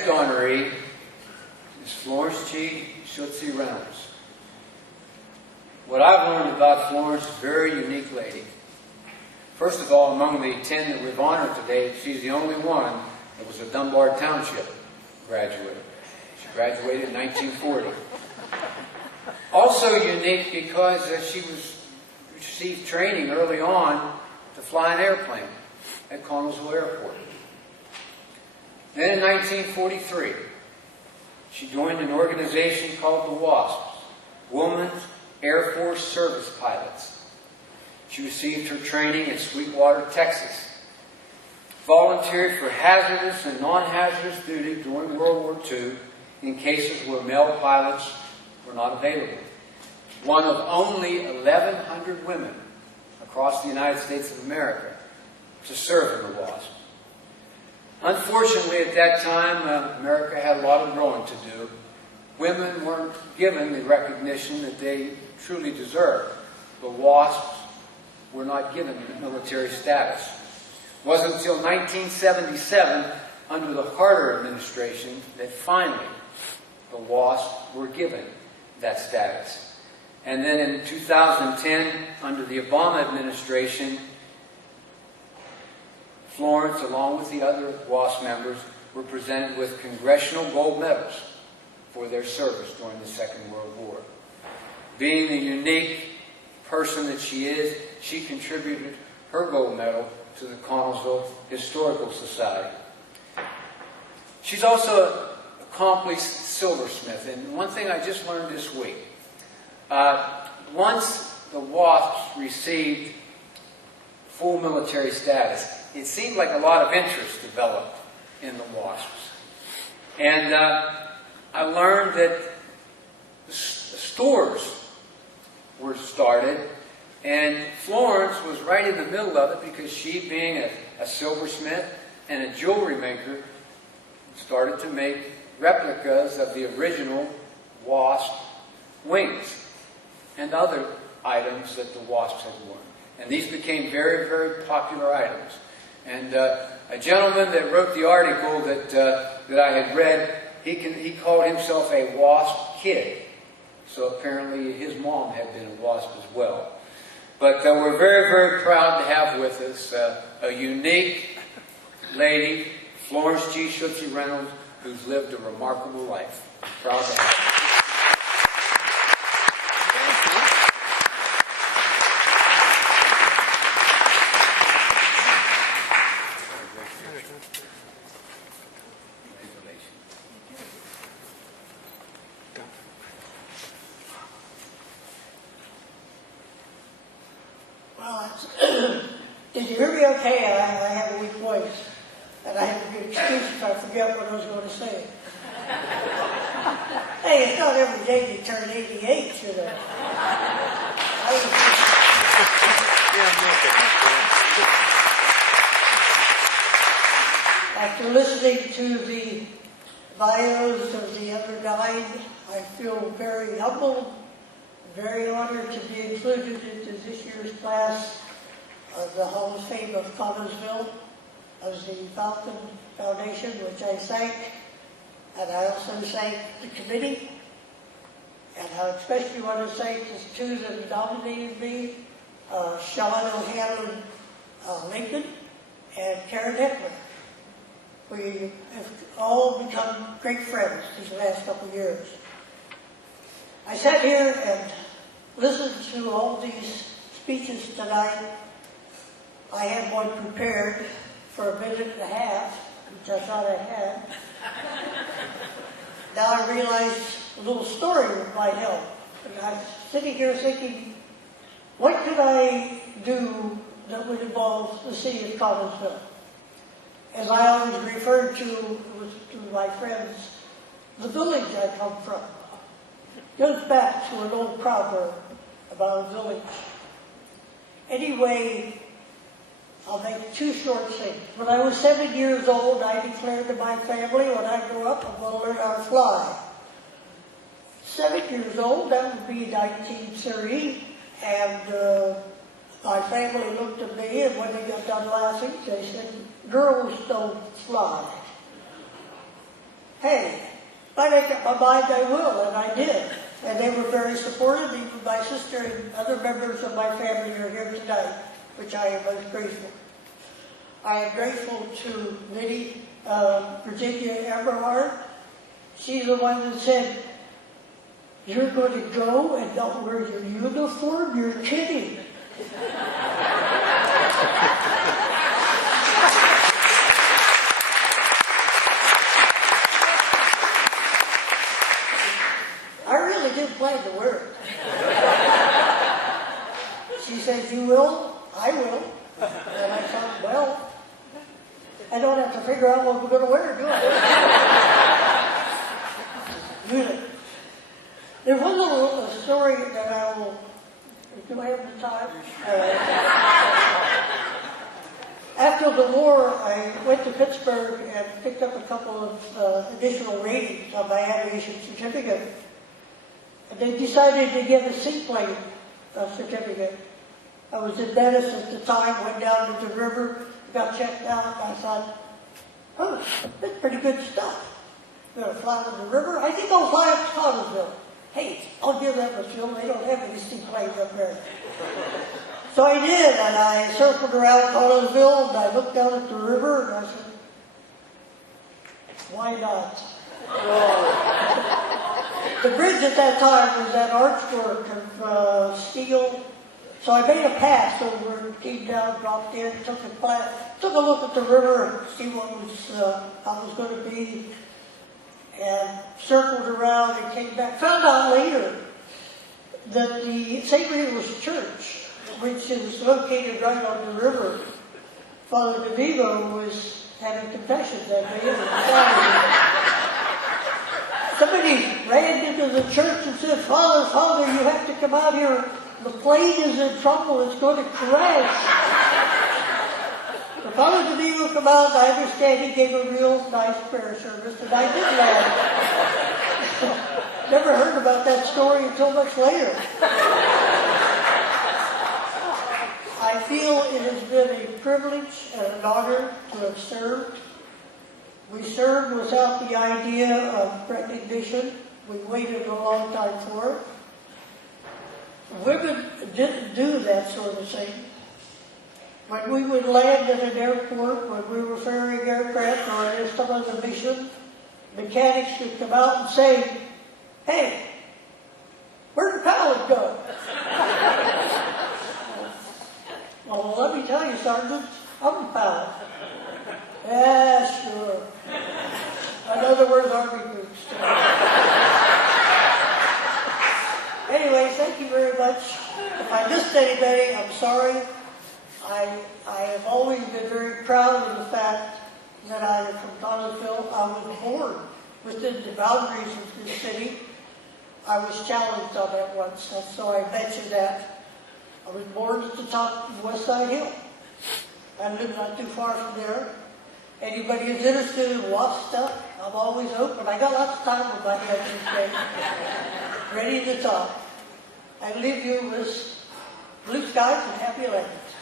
Honoree is Florence G. SHUTSY-REYNOLDS. What I've learned about Florence is a very unique lady. First of all, among the 10 that we've honored today, she's the only one that was a Dunbar Township graduate. She graduated in 1940. Also unique because she received training early on to fly an airplane at CONNELLSVILLE Airport. Then in 1943, she joined an organization called the WASPs, Women's Air Force Service Pilots. She received her training in Sweetwater, Texas, volunteered for hazardous and non-hazardous duty during World War II in cases where male pilots were not available. One of only 1,100 women across the United States of America to serve in the WASP. Unfortunately, at that time, America had a lot of growing to do. Women weren't given the recognition that they truly deserved. The WASPs were not given military status. It wasn't until 1977, under the Carter administration, that finally the WASPs were given that status. And then in 2010, under the Obama administration, Florence, along with the other WASP members, were presented with congressional gold medals for their service during the Second World War. Being the unique person that she is, she contributed her gold medal to the Connellsville Historical Society. She's also an accomplished silversmith, and one thing I just learned this week, once the WASPs received full military status, it seemed like a lot of interest developed in the WASPs. And I learned that stores were started, and Florence was right in the middle of it because she, being a silversmith and a jewelry maker, started to make replicas of the original WASP wings and other items that the WASPs had worn. And these became very, very popular items. And a gentleman that wrote the article that I had read, he called himself a WASP kid. So apparently his mom had been a WASP as well. But we're very, very proud to have with us a unique lady, Florence G. SHUTSY-REYNOLDS, who's lived a remarkable life. Proud to have her. Did you hear me okay? I have a weak voice, and I have a good excuse if I forget what I was going to say. Hey, it's not every day you turn 88, should I? After listening to the bios of the other 9, I feel very humbled, very honored to be included into this year's class of the Hall of Fame of Connellsville as the Foundation, which I thank, and I also thank the committee, and I especially want to thank the two that nominated me, Sean O'Hanlon Lincoln and Karen Heckler. We have all become great friends these last couple of years. I sat here and listened to all these speeches tonight. I had one prepared for a minute and a half, which I thought I had. Now I realize a little story might help. And I'm sitting here thinking, what could I do that would involve the city of Connellsville? As I always refer to my friends, the village I come from goes back to an old proverb about a village. Anyway, I'll make 2 short things. When I was 7 years old, I declared to my family, when I grow up, I'm going to learn how to fly. 7 years old, that would be 1930, and my family looked at me, and when they got done laughing, they said, "Girls don't fly." hey, if I make up my mind, I will, and I did. And they were very supportive. Even my sister and other members of my family are here tonight, which I am most grateful. I am grateful to Lady Virginia Everhart. She's the one that said, "You're going to go and not wear your uniform? You're kidding." I really didn't plan to wear it. She said, "You will? I will." And I thought, well, I don't have to figure out what we're going to wear, do I? Really. There was a story that I will, do I have the time? After the war, I went to Pittsburgh and picked up a couple of additional ratings on my aviation certificate. And they decided to give a seaplane certificate. I was in Venice at the time, went down to the river, got checked out, and I thought, oh, that's pretty good stuff. I'm going to fly on the river. I think I'll fly up to Connellsville. Hey, I'll give them a film. They don't have any seaplanes up there. So I did, and I circled around Connellsville, and I looked down at the river, and I said, why not? The bridge at that time was that archwork of steel. So I made a pass over, came down, dropped in, took a look at the river, see what was, how it was going to be, and circled around and came back. Found out later that the St. Rita's Church, which is located right on the river, Father DeVivo was having confession that day. Somebody ran into the church and said, Father, you have to come out here. The plane is in trouble. It's going to crash. The Father DeVivo come out, and I understand he gave a real nice prayer service, and I did laugh. Never heard about that story until much later. I feel it has been a privilege and an honor to have served. We served without the idea of recognition. We waited a long time for it. Women didn't do that sort of thing. When we would land at an airport, when we were ferrying aircraft or at some other mission, mechanics would come out and say, hey, where'd the pilot go? Well, let me tell you, Sergeant, I'm a pilot. Yeah, sure. In other words, Army boots. Anyway, thank you very much. If I missed anybody, I'm sorry. I have always been very proud of the fact that I am from Connellsville. I was born within the boundaries of this city. I was challenged on that once, so I mentioned that. I was born at the top of West Side Hill. I live not too far from there. Anybody who's interested in WASP stuff, I'm always open. I got lots of time with my head these days. Ready to talk. I leave you with blue skies and happy landings.